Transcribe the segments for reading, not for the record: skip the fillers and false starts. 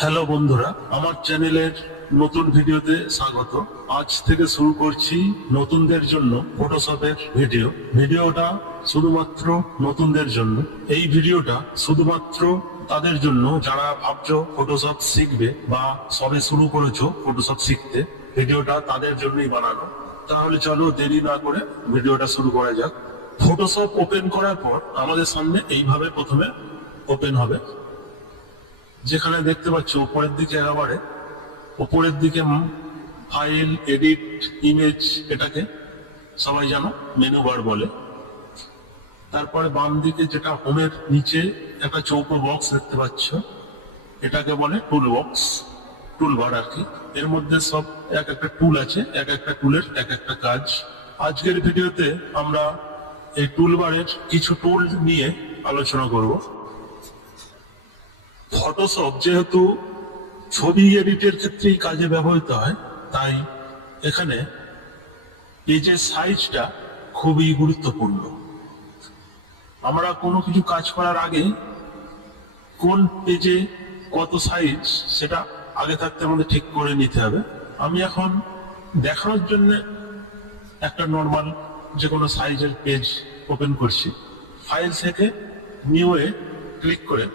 Hello বন্ধুরা, আমার চ্যানেলের নতুন ভিডিওতে স্বাগত। আজ থেকে শুরু করছি নতুনদের জন্য ফটোশপের ভিডিওটা শুধুমাত্র নতুনদের জন্য। এই ভিডিওটা শুধুমাত্র তাদের জন্য যারা ভাবছো ফটোশপ শিখবে বা সবে শুরু করেছো ফটোশপ শিখতে। ভিডিওটা তাদের জন্যই বানানো। তাহলে চলো দেরি না করে ভিডিওটা শুরু করা যাক। ফটোশপ ওপেন করার পর আমাদের সামনে এইভাবে প্রথমে ওপেন হবে, যেখানে দেখতে পাচ্ছ উপরের দিকে ফাইল, এডিট, ইমেজ, এটাকে সবাই জানো মেনু বার বলে। তারপরে বাম দিকে যেটা হোমের নিচে একটা চৌকো বক্স দেখতে পাচ্ছ, এটাকে বলে টুলবার আর কি। এর মধ্যে সব এক একটা টুল আছে, এক একটা টুলের এক একটা কাজ। আজকের ভিডিওতে আমরা এই টুলবারের কিছু টুল নিয়ে আলোচনা করব। ফটোশপ যেহেতু ছবি এডিটের ক্ষেত্রেই কাজে ব্যবহৃত হয়, তাই এখানে পেজের সাইজটা খুবই গুরুত্বপূর্ণ। আমরা কোনো কিছু কাজ করার আগে কোন পেজে কত সাইজ সেটা আগে থাকতে আমাদের ঠিক করে নিতে হবে। আমি এখন দেখানোর জন্য একটা নর্মাল যে কোনো সাইজের পেজ ওপেন করছি। ফাইল থেকে নিউয়ে ক্লিক করে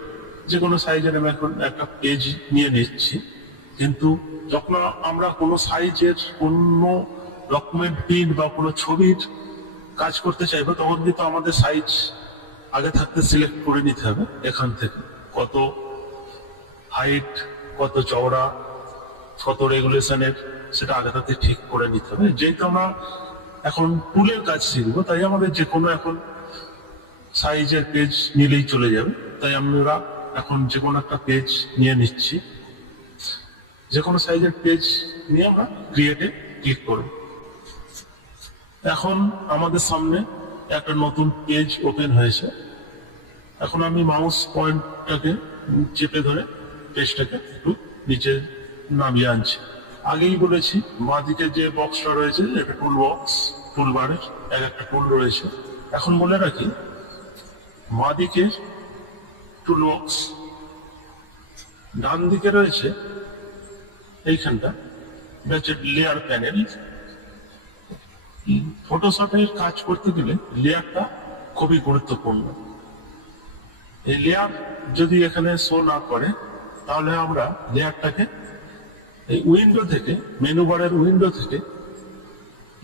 যে কোনো সাইজের আমি এখন একটা পেজ নিয়ে নিচ্ছি। কিন্তু যখন আমরা কোনো সাইজের কোনো ডকুমেন্ট প্রিন্ট বা কোনো ছবির কাজ করতে চাইবো, তখন কিন্তু আমাদের সাইজ আগে থাকতে সিলেক্ট করে নিতে হবে। এখান থেকে কত হাইট, কত চওড়া, কত রেগুলেশনের, সেটা আগে থাকতে ঠিক করে নিতে হবে। যেহেতু আমরা এখন টুলের কাজ শিখবো, তাই আমাদের যে কোনো এখন সাইজের পেজ নিলেই চলে যাবে। তাই আমরা এখন যে কোনো একটা পেজ নিয়ে নিচ্ছি। যে কোনো সাইজের পেজ নিয়ে আমরা ক্রিয়েটে ক্লিক করব। এখন আমাদের সামনে একটা নতুন পেজ ওপেন হয়েছে। এখন আমি মাউস পয়েন্টটাকে চেপে ধরে পেজটাকে একটু নিচে নামিয়ে আনছি। আগেই বলেছি বাঁদিকে যে বক্সটা রয়েছে এটা টুল বক্স, টুলবারের এক একটা টুল রয়েছে। এখন বলে রাখি, বাঁদিকে টুল বক্স, ডান দিকে রয়েছে এইখানটা, এটা হচ্ছে লেয়ার প্যানেল। ফটোশপের কাজ করতে গেলে লেয়ারটা খুবই গুরুত্বপূর্ণ। এই লেয়ার যদি এখানে শো না করে, তাহলে আমরা লেয়ারটাকে এই উইন্ডো থেকে, মেনু বারের উইন্ডো থেকে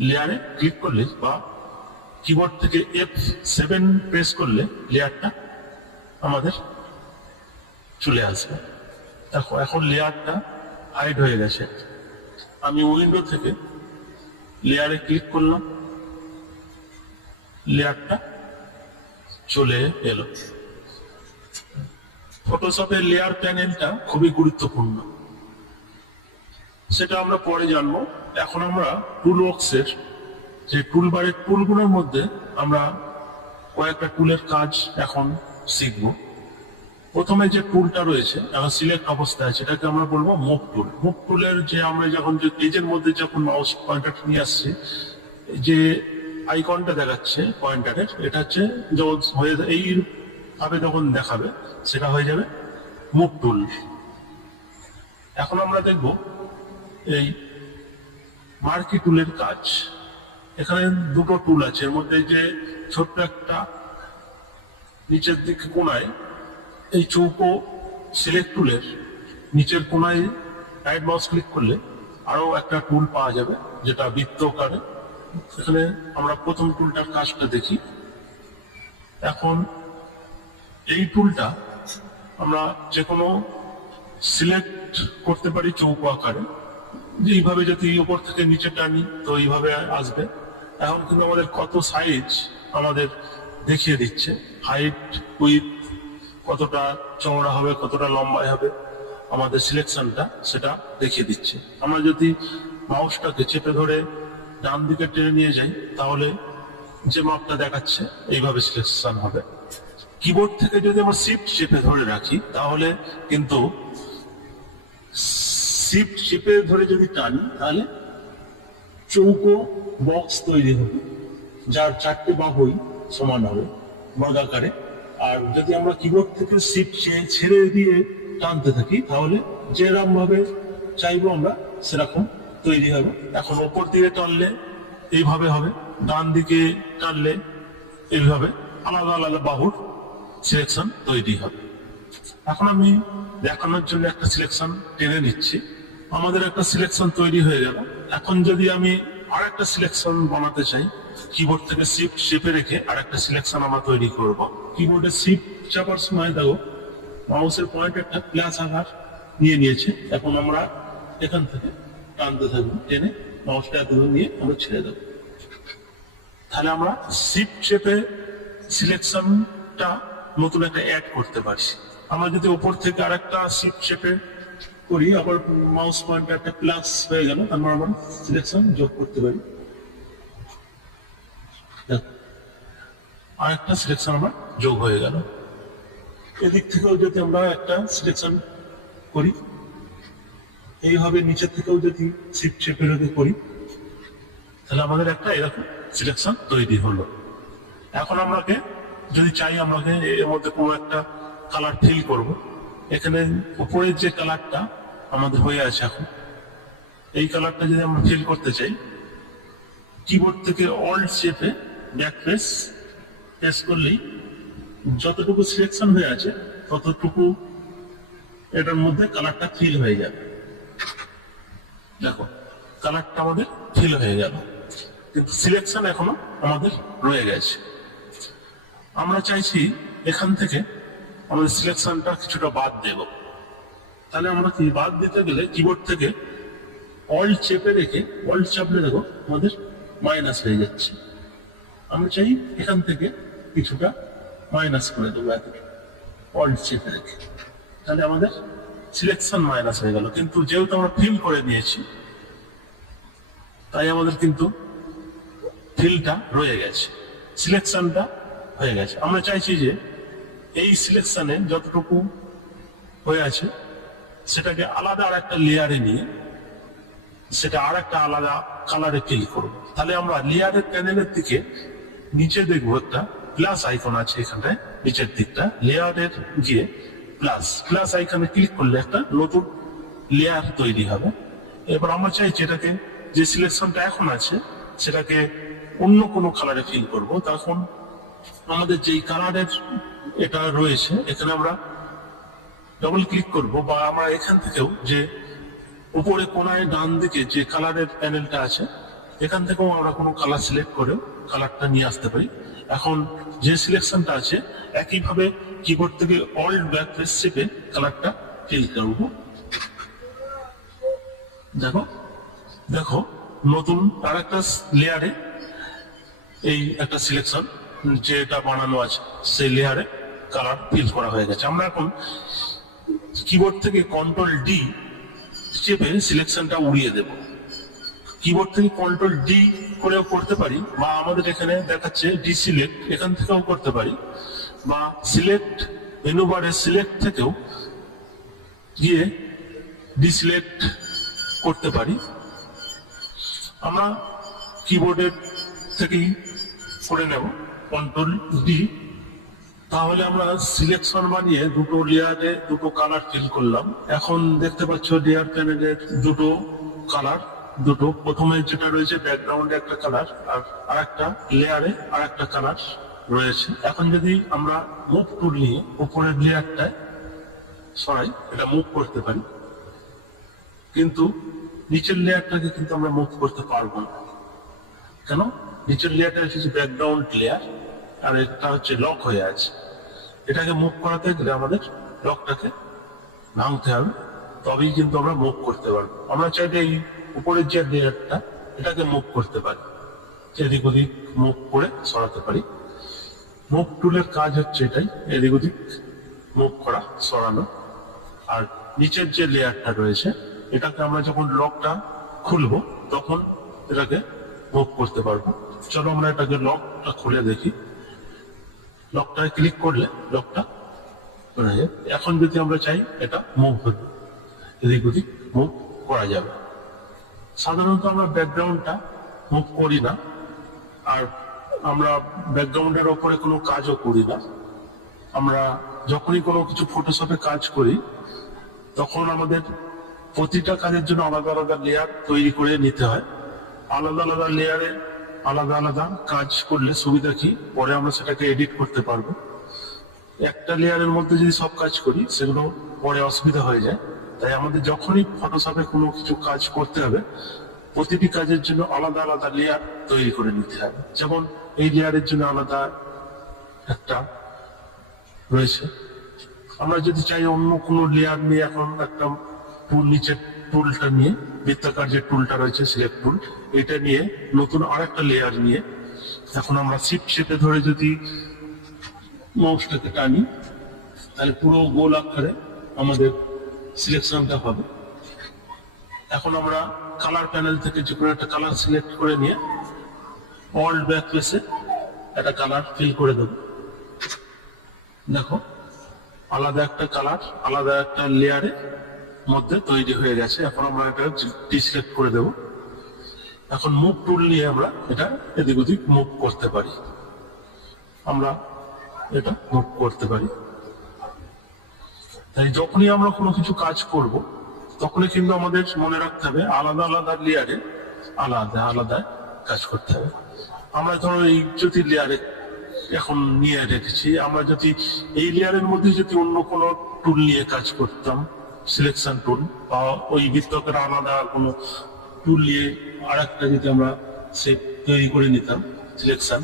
লেয়ারে ক্লিক করলে বা কিবোর্ড থেকে F7 প্রেস করলে লেয়ারটা আমাদের চলে আসবে। এখন লেয়ারটা হাইড হয়ে গেছে। আমি উইন্ডো থেকে লেয়ারে ক্লিক করলাম, লেয়ারটা চলে এলো। ফটোশপের লেয়ার প্যানেলটা খুবই গুরুত্বপূর্ণ, সেটা আমরা পরে জানবো। এখন আমরা টুল বক্সের যে টুলবারের টুলগুলোর মধ্যে আমরা কয়েকটা টুলের কাজ এখন শিখব। প্রথমে যে টুলটা রয়েছে এখন সিলেক্ট অবস্থায় আছে, এটাকে আমরা বলবো মুভ টুল। মুভ টুলের যে আমরা যখন যে পেজের মধ্যে যখন মাউস পয়েন্টারটা নিয়ে আসছি, যে আইকনটা দেখাচ্ছে পয়েন্টারের, এটা হচ্ছে যখন হয়ে এই ভাবে যখন দেখাবে সেটা হয়ে যাবে মুভ টুল। এখন আমরা দেখব এই মার্কি টুলের কাজ। এখানে দুটো টুল আছে, এর মধ্যে যে ছোট্ট একটা নিচের দিকে কোনায় এই চৌকো সিলেক্ট টুলের নিচের কোনায় রাইট মাউস ক্লিক করলে আরো একটা টুল পাওয়া যাবে, যেটা বৃত্তাকারে। এখানে আমরা প্রথম টুলটার কাজটা দেখি। এখন এই টুলটা আমরা যে কোনো সিলেক্ট করতে পারি চৌকো আকারে, যে এইভাবে যদি উপর থেকে নিচে টানি তো এইভাবে আসবে। এখন কিন্তু আমাদের কত সাইজ আমাদের দেখিয়ে দিচ্ছে, হাইট, উইথ, কতটা চওড়া হবে, কতটা লম্বায় হবে, আমাদের সিলেকশনটা সেটা দেখিয়ে দিচ্ছে। আমরা যদি মাউসটাকে চেপে ধরে ডান দিকে টেনে নিয়ে যাই, তাহলে যে মাপটা দেখাচ্ছে এইভাবে সিলেকশন হবে। কিবোর্ড থেকে যদি আমরা শিফট চেপে ধরে রাখি, তাহলে কিন্তু শিফট চেপে ধরে যদি টানি, তাহলে চৌকো বক্স তৈরি হবে, যার চারটে বাহুই সমান হবে বর্গাকারে। আর যদি আমরা কিবোর্ড থেকে শিফট ছেড়ে দিয়ে টানতে থাকি, তাহলে যেরকম ভাবে চাইবো আমরা সেরকম তৈরি হবে। এখন ওপর দিকে টানলে এইভাবে হবে, ডান দিকে টানলে এইভাবে, আলাদা আলাদা বাহুর সিলেকশন তৈরি হবে। এখন আমি দেখানোর জন্য একটা সিলেকশন টেনে নিচ্ছি। আমাদের একটা সিলেকশন তৈরি হয়ে গেল। এখন যদি আমি আর একটা সিলেকশন বানাতে চাই, কিবোর্ড থেকে শিফট চেপে রেখে আর একটা সিলেকশন আমরা তৈরি করব। কিবোর্ডে শিফট চাপার সময় দেখো মাউসের পয়েন্টারটা প্লাস আকার নিয়ে নিয়েছে। এখন আমরা এখান থেকে টানতে থাকবো, টেনে মাউসটা এত নিয়ে আমরা ছেড়ে দেবো। তাহলে আমরা শিফট চেপে সিলেকশনটা নতুন একটা অ্যাড করতে পারছি। আমরা যদি উপর থেকে আর একটা শিফট চেপে করি, আবার মাউস পয়েন্টারটা প্লাস হয়ে গেল, আমরা আবার সিলেকশন যোগ করতে পারি। আর একটা সিলেকশন আমার যোগ হয়ে গেল। এদিক থেকেও যদি আমরা একটা সিলেকশন করি, এইভাবে নিচের থেকেও যদি শিফট চেপে রেখে করি, তাহলে আমাদের একটা এরকম সিলেকশন তৈরি হলো। এখন আমরাকে যদি চাই, আমাকে এর মধ্যে কোনো একটা কালার ফিল করব। এখানে উপরের যে কালারটা আমাদের হয়ে আছে এখন, এই কালারটা যদি আমরা ফিল করতে চাই, কিবোর্ড থেকে অল্ট চেপে ব্যাক প্রেস করলেই যতটুকু সিলেকশন হয়ে আছে ততটুকু এটার মধ্যে কালারটা ফিল হয়ে যাবে। দেখো কালারটা আমাদের ফিল হয়ে গেল, কিন্তু সিলেকশন এখনো আমাদের রয়ে গেছে। আমরা চাইছি এখান থেকে আমাদের সিলেকশনটা কিছুটা বাদ দেব। তাহলে আমরা কি বাদ দিতে গেলে কিবোর্ড থেকে অল্ট চেপে রেখে, অল্ট চাপলে দেখো আমাদের মাইনাস হয়ে যাচ্ছে। আমরা চাই এখান থেকে কিছুটা মাইনাস করে দেবো, এত অল্ট চেপে রেখে, তাহলে আমাদের সিলেকশন মাইনাস হয়ে গেল। কিন্তু যেহেতু আমরা ফিল করে নিয়েছি, তাই আমাদের কিন্তু ফিলটা রয়ে গেছে, সিলেকশনটা হয়ে গেছে। আমরা চাইছি যে এই সিলেকশনে যতটুকু হয়ে আছে সেটাকে আলাদা আর একটা লেয়ারে নিয়ে সেটা আর একটা আলাদা কালারে ফিল করব। তাহলে আমরা লেয়ারের প্যানেলের দিকে নিচে দেখবো একটা প্লাস আইকন আছে, এখানটায় নিচের দিকটা লেয়ারের গিয়ে প্লাস আইকনে ক্লিক করলে একটা নতুন লেয়ার তৈরি হবে। এবার আমরা চাইছি এটাকে, যে সিলেকশনটা এখন আছে সেটাকে অন্য কোনো কালারে ফিল করব। তখন আমাদের যেই কালারের এটা রয়েছে এখানে আমরা ডবল ক্লিক করব, বা আমরা এখান থেকেও যে উপরে কোনায় ডান দিকে যে কালারের প্যানেলটা আছে এখান থেকেও আমরা কোনো কালার সিলেক্ট করেও কালারটা নিয়ে আসতে পারি। এখন যে সিলেকশনটা আছে একইভাবে কিবোর্ড থেকে অল্ট ব্যাক প্রেস চেপে কালারটা ফিল করব। দেখো দেখো নতুন আর একটা লেয়ারে এই একটা সিলেকশন যেটা বানানো আছে সেই লেয়ারে কালার ফিল করা হয়ে গেছে। আমরা এখন কিবোর্ড থেকে কন্ট্রোল ডি চেপে সিলেকশনটা উড়িয়ে দেব। কিবোর্ড থেকে কন্ট্রোল ডি করেও করতে পারি, বা আমাদের এখানে দেখাচ্ছে ডি সিলেক্ট, এখান থেকেও করতে পারি, বা সিলেক্ট মেনু বারে সিলেক্ট থেকেও গিয়ে ডিসিলেক্ট করতে পারি। আমরা কিবোর্ডের থেকেই করে নেব কন্ট্রোল ডি। তাহলে আমরা সিলেকশন বানিয়ে দুটো লেয়ারে দুটো কালার ফিল করলাম। এখন দেখতে পাচ্ছ লেয়ার প্যানেলের দুটো কালার, দুটো প্রথমে যেটা রয়েছে ব্যাকগ্রাউন্ডে একটা কালার, আর আরেকটা লেয়ারে আরেকটা কালার রয়েছে। এখন যদি আমরা মুভ টুল নিয়ে উপরের লেয়ারটায় সরাই, এটা মুভ করতে পারি, কিন্তু নিচের লেয়ারটাকে কিন্তু আমরা মুভ করতে পারবো না। কেন? নিচের লেয়ারটা হচ্ছে ব্যাকগ্রাউন্ড লেয়ার, আর এটা হচ্ছে লক হয়ে আছে। এটাকে মুভ করাতে গেলে আমাদের লকটাকে ভাঙতে হবে, তবেই কিন্তু আমরা মুভ করতে পারবো। আমরা চাইলে এই উপরের যে লেয়ারটা এটাকে মুভ করতে পারি, এদিক ওদিক মুভ করে সরাতে পারি। মুভ টুলের কাজ হচ্ছে এটাই, এদিক ওদিক মুভ করা, সরানো। আর নিচের যে লেয়ারটা রয়েছে এটাকে আমরা যখন লকটা খুলবো তখন এটাকে মুভ করতে পারবো। চলো আমরা এটাকে লকটা খুলে দেখি। লকটায় ক্লিক করলে লকটা এখন যদি আমরা চাই এটা মুভ হবে, এদিক ওদিক মুভ করা যাবে। সাধারণত আমরা ব্যাকগ্রাউন্ডটা মুভ করি না, আর আমরা ব্যাকগ্রাউন্ডের ওপরে কোনো কাজও করি না। আমরা যখনই কোনো কিছু ফটোশপে কাজ করি তখন আমাদের প্রতিটা কাজের জন্য আলাদা আলাদা লেয়ার তৈরি করে নিতে হয়। আলাদা আলাদা লেয়ারে আলাদা আলাদা কাজ করলে সুবিধা কি, পরে আমরা সেটাকে এডিট করতে পারবো। একটা লেয়ারের মধ্যে যদি সব কাজ করি সেগুলো পরে অসুবিধা হয়ে যায়। তাই আমাদের যখনই ফটোশপে কোনো কিছু কাজ করতে হবে, প্রতিটি কাজের জন্য আলাদা আলাদা লেয়ার তৈরি করে নিতে হবে। যেমন এই লেয়ারের জন্য আলাদা একটা রয়েছে। আমরা যদি চাই অন্য কোনো লেয়ার নিয়ে এখন একটা টুল, নিচের টুলটা নিয়ে, বৃত্তাকার যে টুলটা রয়েছে সিলেক্ট টুল, এটা নিয়ে নতুন আরেকটা লেয়ার নিয়ে এখন আমরা শিফট চেপে ধরে যদি মাউসটাকে টানি, তাহলে পুরো গোল আকারে আমাদের সিলেকশনটা হবে। এখন আমরা কালার প্যানেল থেকে যে কোনো একটা কালার সিলেক্ট করে নিয়ে অল্ট ব্যাক প্রেসে একটা কালার ফিল করে দেবো। দেখো আলাদা একটা কালার আলাদা একটা লেয়ারে মধ্যে তৈরি হয়ে গেছে। এখন আমরা এটা ডিসিলেক্ট করে দেব। এখন মুভ টুল নিয়ে আমরা এটা এদিক ওদিক মুভ করতে পারি, আমরা এটা মুভ করতে পারি। তাই যখনই আমরা কোনো কিছু কাজ করব তখনই কিন্তু আমাদের মনে রাখতে হবে আলাদা আলাদা লেয়ারে আলাদা আলাদা কাজ করতে হবে। আমরা ধরো এই যদি লেয়ারে এখন নিয়ে রেখেছি, আমরা যদি এই লেয়ারের মধ্যে যদি অন্য কোনো টুল নিয়ে কাজ করতাম, সিলেকশন টুল বা ওই বৃত্তকের আলাদা কোনো টুল নিয়ে আর একটা যদি আমরা সেট তৈরি করে নিতাম সিলেকশন,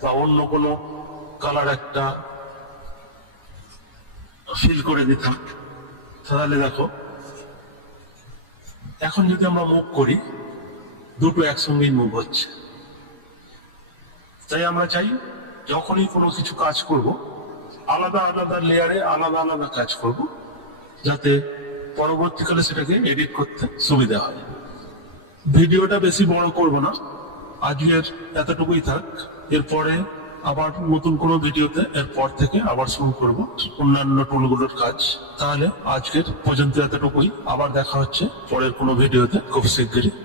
বা অন্য কোনো কালার একটা ফিল করে দিতাম, তাহলে দেখো এখন যদি আমরা মুভ করি দুটো একসঙ্গেই মুভ হচ্ছে। তাই আমরা চাই যখনই কোনো কিছু কাজ করব আলাদা আলাদা লেয়ারে আলাদা আলাদা কাজ করব, যাতে পরবর্তীকালে সেটাকে এডিট করতে সুবিধা হয়। ভিডিওটা বেশি বড় করব না, আজকের এতটুকুই থাক। এরপরে আবার নতুন কোনো ভিডিওতে এরপর থেকে আবার শুরু করব অন্যান্য টুলগুলোর কাজ। তাহলে আজকের পর্যন্ত এতটুকুই, আবার দেখা হচ্ছে পরের কোনো ভিডিওতে খুব শিগগিরই।